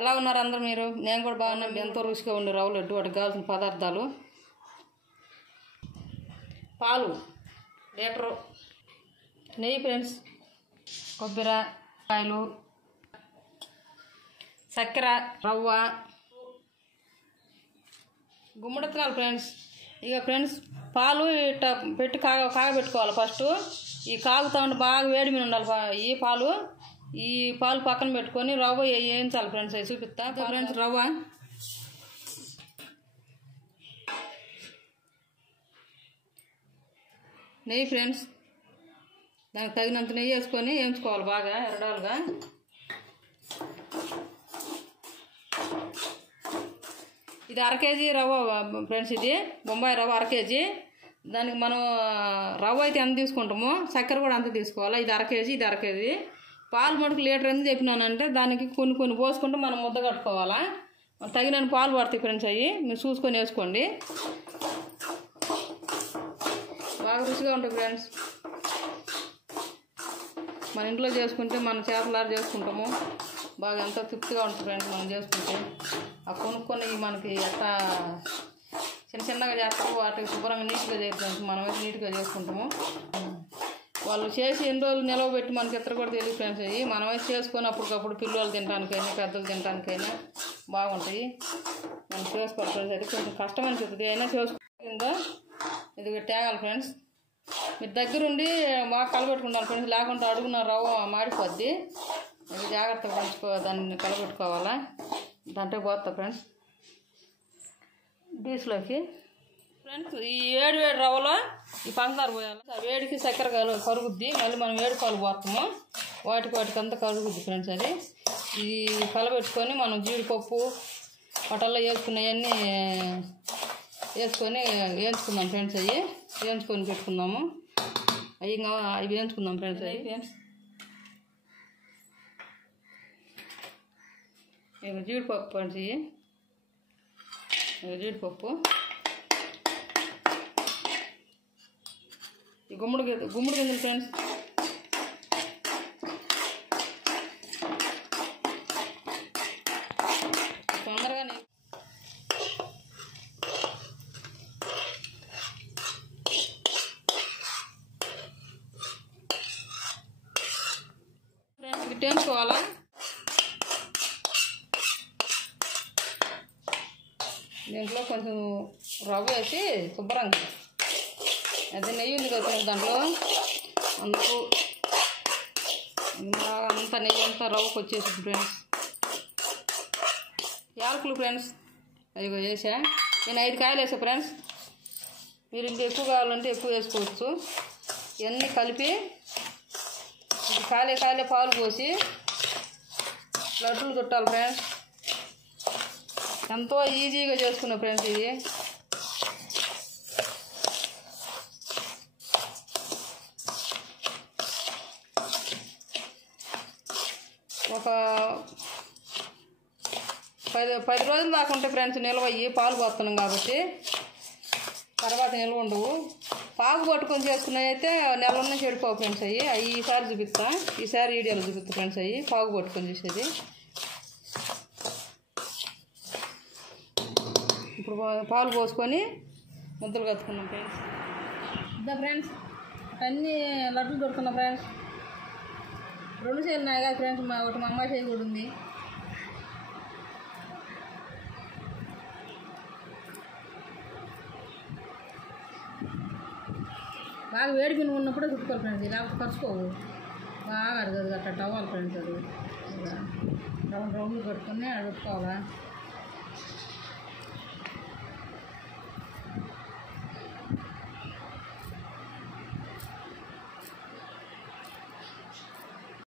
ఎలా ఉన్నారు అందరూ మీరు? నేను కూడా బాగున్నాను. ఎంతో రుచిగా ఉండే రవ్వ లడ్డు, వాటికి కావాల్సిన పదార్థాలు: పాలు లీటరు, నెయ్యి ఫ్రెండ్స్, కొబ్బరి కాయలు, చక్కెర, రవ్వ, గుమ్మడిత్తనాలు ఫ్రెండ్స్. ఇక ఫ్రెండ్స్ పాలు ఇట్లా పెట్టి కాగబెట్టుకోవాలి. ఫస్ట్ ఈ కాగుతా ఉంటే బాగా వేడి మీద ఉండాలి ఈ పాలు పక్కన పెట్టుకొని రవ్వ వేయించాలి ఫ్రెండ్స్. అవి చూపిస్తా ఫ్రెండ్స్. రవ్వ, నెయ్యి ఫ్రెండ్స్, దానికి తగినంత నెయ్యి వేసుకొని వేయించుకోవాలి బాగా ఎరడాలుగా. ఇది 1/2 కేజీ రవ్వ ఫ్రెండ్స్. ఇది బొంబాయి రవ్వ 1/2 కేజీ. దానికి మనం రవ్వ అయితే ఎంత తీసుకుంటామో చక్కెర కూడా అంత తీసుకోవాలి. ఇది 1/2 కేజీ, ఇది 1/2 కేజీ. పాలు మటుకు లీటర్ ఎందుకు చెప్పినానంటే దానికి కొన్ని పోసుకుంటూ మనం ముద్ద కట్టుకోవాలా. తగినన్ని పాలు పడతాయి ఫ్రెండ్స్. అవి మీరు చూసుకొని వేసుకోండి. బాగా రుచిగా ఉంటుంది ఫ్రెండ్స్. మన ఇంట్లో చేసుకుంటే మన చేపలారు చేసుకుంటాము, బాగా ఎంతో తృప్తిగా ఉంటుంది ఫ్రెండ్స్ మనం చేసుకుంటే. ఆ కొనుక్కొని మనకి ఎట్లా చిన్నగా చేస్తాము, వాటికి శుభ్రంగా నీట్గా చేస్తాం. మనమైతే నీట్గా చేసుకుంటాము. వాళ్ళు చేసి ఎన్ని రోజులు నిలవబెట్టి మనకి ఇతర కూడా తెలియదు ఫ్రెండ్స్. అవి మనమైతే చేసుకొని అప్పటికప్పుడు పిల్లలు తినడానికైనా పెద్దలు తినడానికైనా బాగుంటాయి. మనం చేసుకోవాలి ఫ్రెండ్స్. అది కొంచెం కష్టం అనిపిస్తుంది, అయినా చేసుకుంటుందో ఇది తేగాలి ఫ్రెండ్స్. మీరు దగ్గరుండి బాగా కలబెట్టుకుంటారు ఫ్రెండ్స్, లేకుంటే అడుగున రవ్వ మాడిపోద్ది. ఇది జాగ్రత్తగా దాన్ని కలబెట్టుకోవాలా. దాంట్లో పోతా ఫ్రెండ్స్ డీస్లోకి. ఫ్రెండ్స్ ఈ వేడి రవ్వలో ఈ పంచదార పోయాలి. వేడికి చక్కెర కరుగుద్ది. మళ్ళీ మనం వేడి పాలు పోతాము, వాటికంతా కరుగుద్ది ఫ్రెండ్స్. అది ఇది కలబెట్టుకొని మనం జీడిపప్పు వాటల్లో వేసుకున్నవన్నీ వేసుకొని వేయించుకుందాం ఫ్రెండ్స్. అవి వేయించుకొని పెట్టుకుందాము. అవి వేయించుకుందాం ఫ్రెండ్స్. అవి ఫ్రెండ్స్ ఇక జీడిపప్పు ఫ్రెండ్స్. ఇవి జీడిపప్పు, ఈ గుమ్మడి గింజలు ఫ్రెండ్స్. తొందరగానే ఫ్రెండ్స్ ఇవి వేయించుకోవాలా. దీంట్లో కొంచెం రవ్వ వేసి శుభ్రంగా, అదే నెయ్యి ఉంది కదా దాంట్లో, అందుకు అంతా నెయ్యి అంతా రవ్వకు వచ్చేసింది ఫ్రెండ్స్. యాలకులు ఫ్రెండ్స్ అదిగో వేసా. నేను 5 కాయలు వేసా ఫ్రెండ్స్. మీరు ఇంకా ఎక్కువ కావాలంటే ఎక్కువ వేసుకోవచ్చు. ఇవన్నీ కలిపి కాలే పాలు పోసి లడ్డూలు చుట్టాలి ఫ్రెండ్స్. ఎంతో ఈజీగా చేసుకున్నా ఫ్రెండ్స్. ఇది ఒక 10 రోజులు దాకా ఉంటాయి ఫ్రెండ్స్ నిల్వ. పాలు పోతున్నాం కాబట్టి తర్వాత నిల్వ ఉండవు. పాకు పట్టుకొని చేసుకున్నవి అయితే నెల ఉన్న చెడిపోవు ఫ్రెండ్స్. అవి ఈసారి చూపిస్తా, ఈసారి వీడియోలో చూపిస్తా ఫ్రెండ్స్. అవి పాకు పట్టుకొని చేసేది. ఇప్పుడు పాలు పోసుకొని ముద్దలు కట్టుకున్నాం ఫ్రెండ్స్. ఇద్దా ఫ్రెండ్స్ అన్నీ లడ్డూలు దొరుకుతున్నాం ఫ్రెండ్స్. 2 చేయాలి నాయగా ఫ్రెండ్స్. ఒకటి మా అమ్మాయి చేయి కూడా ఉంది. బాగా వేడి బిన్ను ఉన్నప్పుడే చుట్టుకోవాలి ఫ్రెండ్స్, లేకపోతే కలుసుకోవు. బాగా అడగదు అట్లా అవ్వాలి ఫ్రెండ్స్. అది రౌండ్ కట్టుకొని అది పెట్టుకోవాలా.